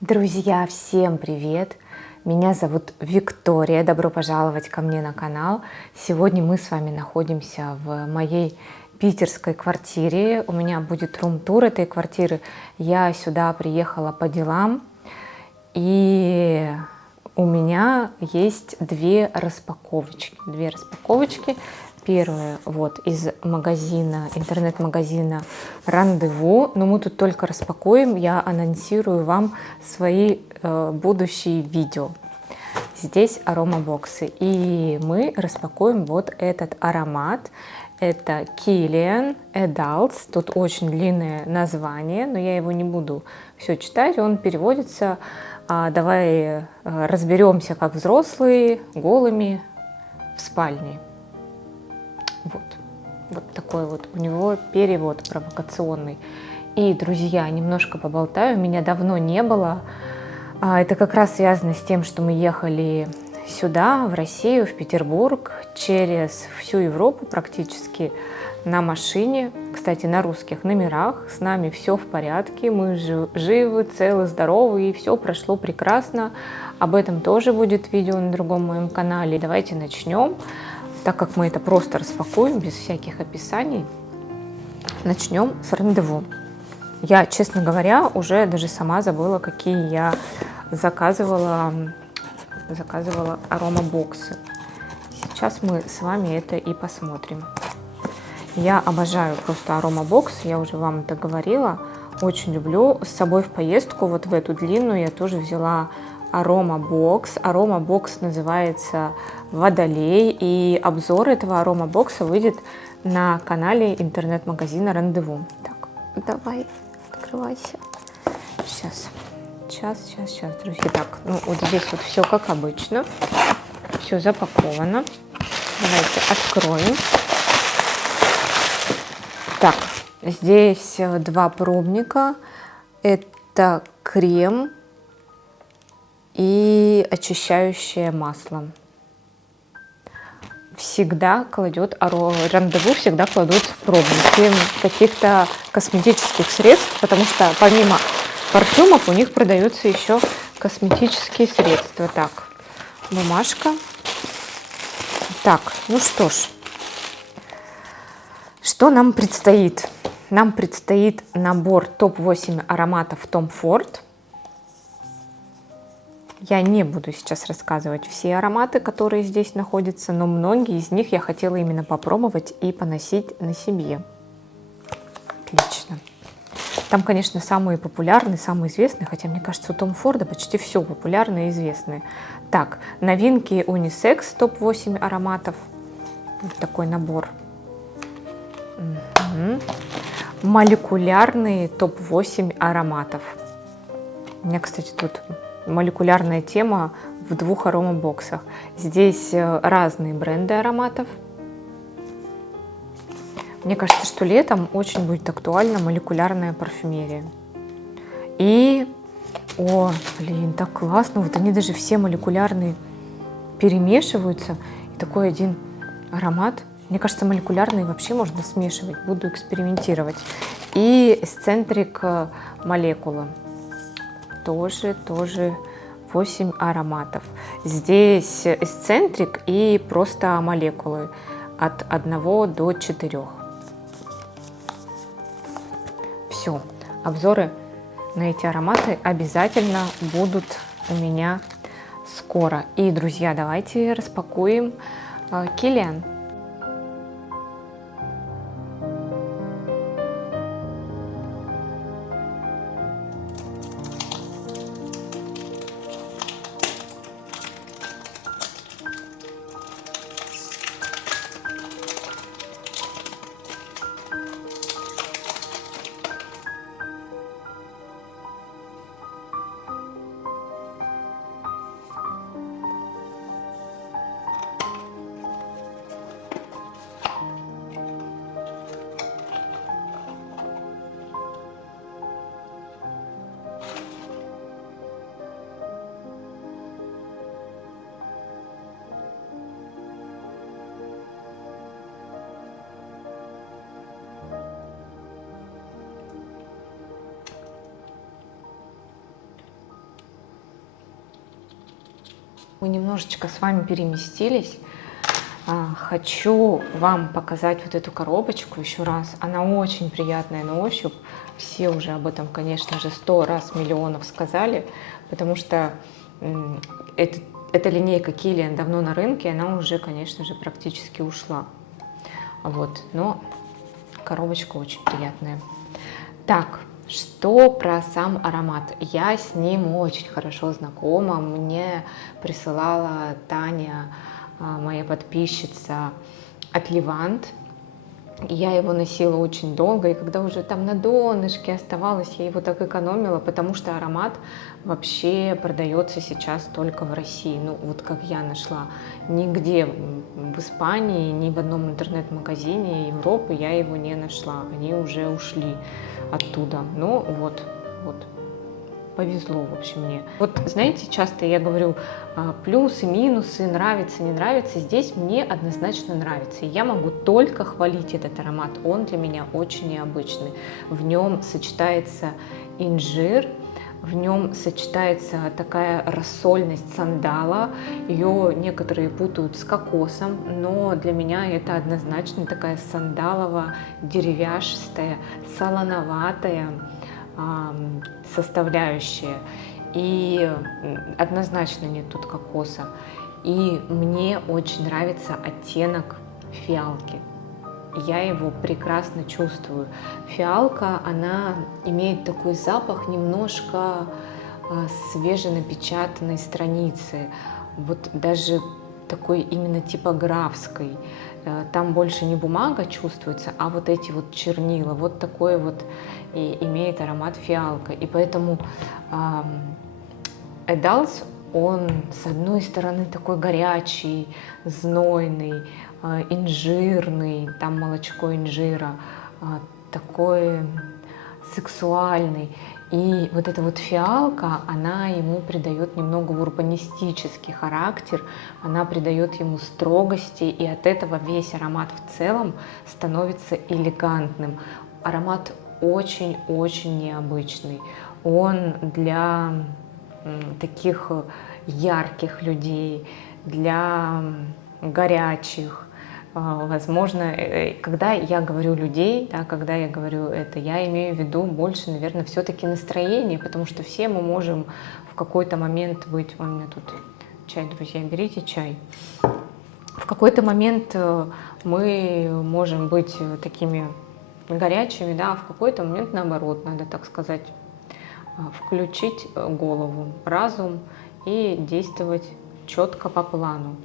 Друзья, всем привет! Меня зовут Виктория, добро пожаловать ко мне на канал. Сегодня мы с вами находимся в моей питерской квартире. У меня будет рум-тур этой квартиры. Я сюда приехала по делам, и у меня есть две распаковочки. Первая вот из магазина, интернет-магазина Рандеву. Но мы тут только распакуем, я анонсирую вам свои будущие видео. Здесь аромабоксы. И мы распакуем вот этот аромат. Это Kilian Adults. Тут очень длинное название, но я его не буду все читать. Он переводится «Давай разберемся, как взрослые, голыми в спальне». Вот такой вот у него перевод провокационный. И, друзья, немножко поболтаю. Меня давно не было. Это как раз связано с тем, что мы ехали сюда, в Россию, в Петербург, через всю Европу практически на машине. Кстати, на русских номерах. С нами все в порядке. Мы живы, целы, здоровы, и все прошло прекрасно. Об этом тоже будет видео на другом моем канале. Давайте начнем. Так как мы это просто распакуем, без всяких описаний, начнем с Рандеву. Я, честно говоря, уже даже сама забыла, какие я заказывала аромабоксы. Сейчас мы с вами это и посмотрим. Я обожаю просто аромабокс, я уже вам это говорила. Очень люблю. С собой в поездку, вот в эту длинную, я тоже взяла аромабокс. Аромабокс называется Водолей, и обзор этого аромабокса выйдет на канале интернет-магазина Рандеву. Так, давай, открывайся. Сейчас, друзья. Так, ну вот здесь вот все как обычно. Все запаковано. Давайте откроем. Так, здесь два пробника. Это крем и очищающее масло. Всегда кладет Рандеву, всегда кладут пробники каких-то косметических средств, потому что помимо парфюмов у них продаются еще косметические средства. Так, бумажка. Так, ну что ж, что нам предстоит? Нам предстоит набор топ-8 ароматов Tom Ford. Я не буду сейчас рассказывать все ароматы, которые здесь находятся, но многие из них я хотела именно попробовать и поносить на себе. Отлично. Там, конечно, самые популярные, самые известные, хотя, мне кажется, у Том Форда почти все популярное и известное. Так, новинки унисекс, топ-8 ароматов. Вот такой набор. Молекулярные топ-8 ароматов. У меня, кстати, тут молекулярная тема в двух аромабоксах. Здесь разные бренды ароматов. Мне кажется, что летом очень будет актуальна молекулярная парфюмерия. И, о, блин, так классно, вот они даже все молекулярные перемешиваются, и такой один аромат. Мне кажется, молекулярные вообще можно смешивать, буду экспериментировать. И Eccentric молекула. Тоже 8 ароматов. Здесь Eccentric и просто молекулы от 1 до 4. Все, обзоры на эти ароматы обязательно будут у меня скоро. И, друзья, давайте распакуем Kilian. Мы немножечко с вами переместились. Хочу вам показать вот эту коробочку еще раз. Она очень приятная на ощупь. Все уже об этом, конечно же, 100 раз миллионов сказали, потому что эта линейка Kilian давно на рынке, она уже, конечно же, практически ушла. Вот, но коробочка очень приятная. Так, что про сам аромат? Я с ним очень хорошо знакома. Мне присылала Таня, моя подписчица, от Левант. Я его носила очень долго, и когда уже там на донышке оставалось, я его так экономила, потому что аромат вообще продается сейчас только в России. Ну, вот как я нашла. Нигде в Испании, ни в одном интернет-магазине Европы я его не нашла. Они уже ушли оттуда. Но вот. Повезло, в общем, мне. Вот, знаете, часто я говорю плюсы, минусы, нравится, не нравится. Здесь мне однозначно нравится. И я могу только хвалить этот аромат. Он для меня очень необычный. В нем сочетается инжир, в нем сочетается такая рассольность сандала. Ее некоторые путают с кокосом, но для меня это однозначно такая сандалово-деревяшистая, солоноватая составляющая, и однозначно нет тут кокоса. И мне очень нравится оттенок фиалки. Я его прекрасно чувствую. Фиалка, она имеет такой запах немножко свеженапечатанной страницы, вот даже такой именно типографской. Там больше не бумага чувствуется, а вот эти вот чернила. Вот такой вот и имеет аромат фиалка. И поэтому Эдалс, он с одной стороны такой горячий, знойный, инжирный, там молочко инжира, такой сексуальный. И вот эта вот фиалка, она ему придает немного урбанистический характер, она придает ему строгости, и от этого весь аромат в целом становится элегантным. Аромат очень-очень необычный. Он для таких ярких людей, для горячих. Возможно, когда я говорю людей, да, когда я говорю это, я имею в виду больше, наверное, все-таки настроение, потому что все мы можем в какой-то момент быть... У меня тут чай, друзья, берите чай. В какой-то момент мы можем быть такими горячими, да, а в какой-то момент наоборот, надо, так сказать, включить голову, разум и действовать четко по плану.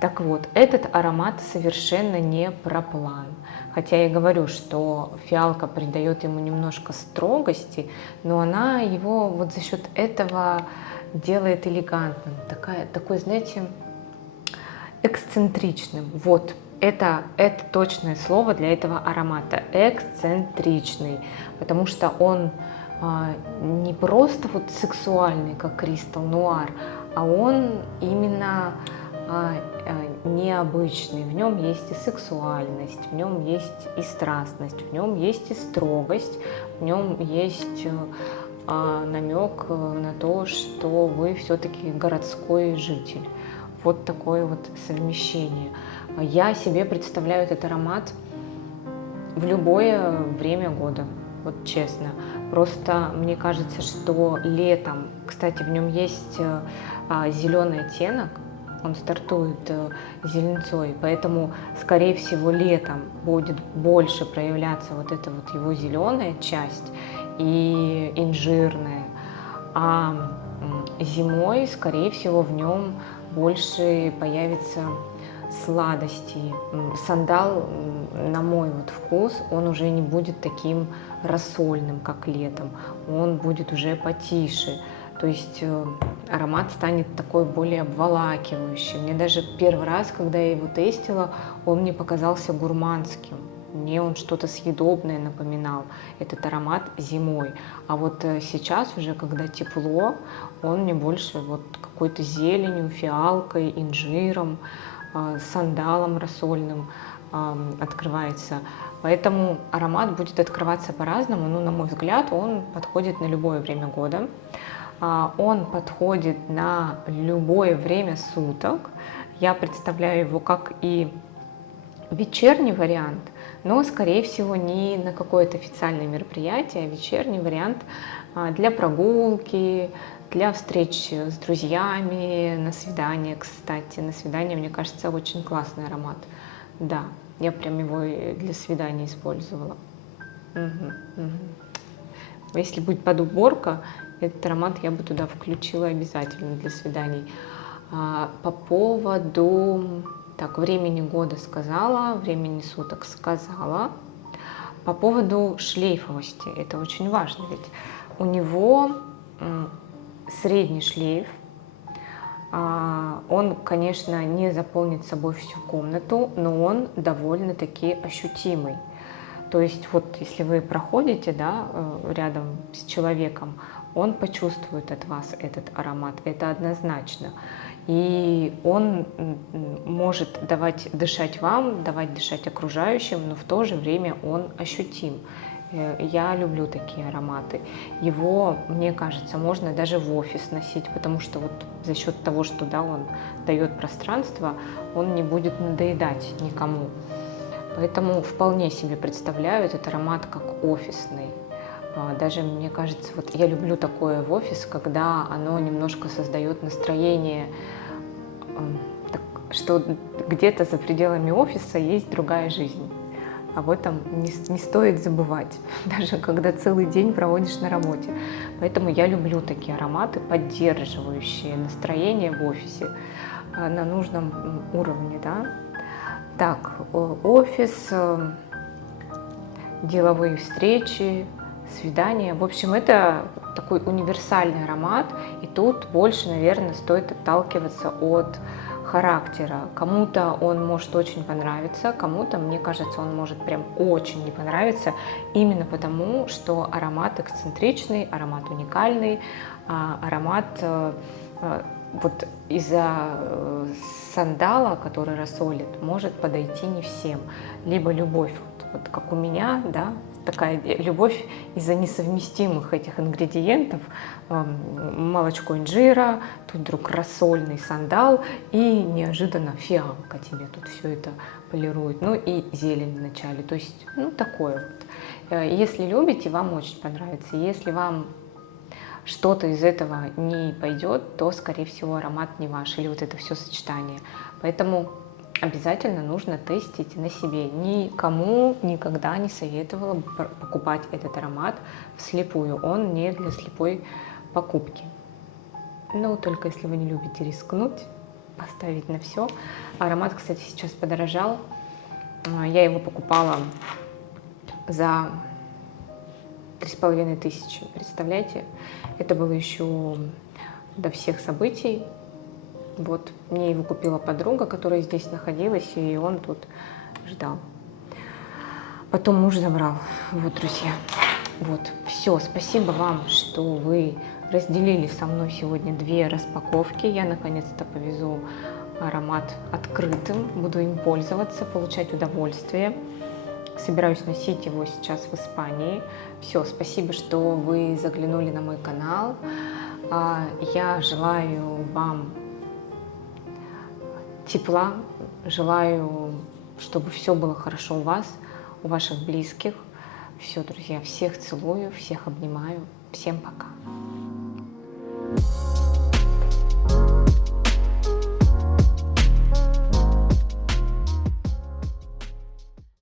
Так вот, этот аромат совершенно не про план. Хотя я говорю, что фиалка придает ему немножко строгости, но она его вот за счет этого делает элегантным. Такой, знаете, эксцентричным. Вот, это точное слово для этого аромата. Эксцентричный. Потому что он не просто вот сексуальный, как Кристал Нуар, а он именно необычный. В нем есть и сексуальность, в нем есть и страстность, в нем есть и строгость, в нем есть намек на то, что вы все-таки городской житель. Вот такое вот совмещение. Я себе представляю этот аромат в любое время года, вот честно. Просто мне кажется, что летом, кстати, в нем есть зеленый оттенок, он стартует зеленцой, поэтому, скорее всего, летом будет больше проявляться вот эта вот его зеленая часть и инжирная, а зимой, скорее всего, в нем больше появится сладостей. Сандал, на мой вот вкус, он уже не будет таким рассольным, как летом, он будет уже потише. То есть аромат станет такой более обволакивающий. Мне даже первый раз, когда я его тестила, он мне показался гурманским. Мне он что-то съедобное напоминал, этот аромат зимой. А вот сейчас уже, когда тепло, он мне больше вот какой-то зеленью, фиалкой, инжиром, сандалом рассольным открывается. Поэтому аромат будет открываться по-разному, но, на мой взгляд, он подходит на любое время года. Он подходит на любое время суток. Я представляю его как и вечерний вариант, но, скорее всего, не на какое-то официальное мероприятие, а вечерний вариант для прогулки, для встреч с друзьями, на свидание, кстати. На свидание, мне кажется, очень классный аромат. Да, я прям его и для свидания использовала. Мгм, мгм. Если будет подуборка, этот аромат я бы туда включила обязательно для свиданий. По поводу времени года сказала, времени суток сказала. По поводу шлейфовости, это очень важно, ведь у него средний шлейф. Он, конечно, не заполнит собой всю комнату, но он довольно-таки ощутимый. То есть вот если вы проходите, да, рядом с человеком, он почувствует от вас этот аромат, это однозначно. И он может давать дышать вам, давать дышать окружающим, но в то же время он ощутим. Я люблю такие ароматы. Его, мне кажется, можно даже в офис носить, потому что вот за счет того, что да, он дает пространство, он не будет надоедать никому. Поэтому вполне себе представляю этот аромат как офисный. Даже, мне кажется, вот я люблю такое в офис, когда оно немножко создает настроение, что где-то за пределами офиса есть другая жизнь. Об этом не стоит забывать, даже когда целый день проводишь на работе. Поэтому я люблю такие ароматы, поддерживающие настроение в офисе на нужном уровне. Да? Так, офис, деловые встречи, свидания. В общем, это такой универсальный аромат, и тут больше, наверное, стоит отталкиваться от характера. Кому-то он может очень понравиться, кому-то, мне кажется, он может прям очень не понравиться, именно потому, что аромат эксцентричный, аромат уникальный, аромат вот из-за сандала, который рассолит, может подойти не всем. Либо любовь, вот как у меня, да, такая любовь из-за несовместимых этих ингредиентов. Молочко инжира, тут вдруг рассольный сандал и неожиданно фиалка тебе тут все это полирует. Ну и зелень в начале. То есть, такое вот. Если любите, вам очень понравится. Если вам что-то из этого не пойдет, то, скорее всего, аромат не ваш, или вот это все сочетание. Поэтому обязательно нужно тестить на себе. Никому никогда не советовала покупать этот аромат вслепую. Он не для слепой покупки. Но только если вы не любите рискнуть, поставить на все. Аромат, кстати, сейчас подорожал. Я его покупала за 3500, представляете? Это было еще до всех событий. Вот, мне его купила подруга, которая здесь находилась, и он тут ждал. Потом муж забрал. Вот, друзья. Вот, все. Спасибо вам, что вы разделили со мной сегодня 2 распаковки. Я наконец-то повезу аромат открытым, буду им пользоваться, получать удовольствие. Собираюсь носить его сейчас в Испании. Все, спасибо, что вы заглянули на мой канал. Я желаю вам тепла, желаю, чтобы все было хорошо у вас, у ваших близких. Все, друзья, всех целую, всех обнимаю. Всем пока.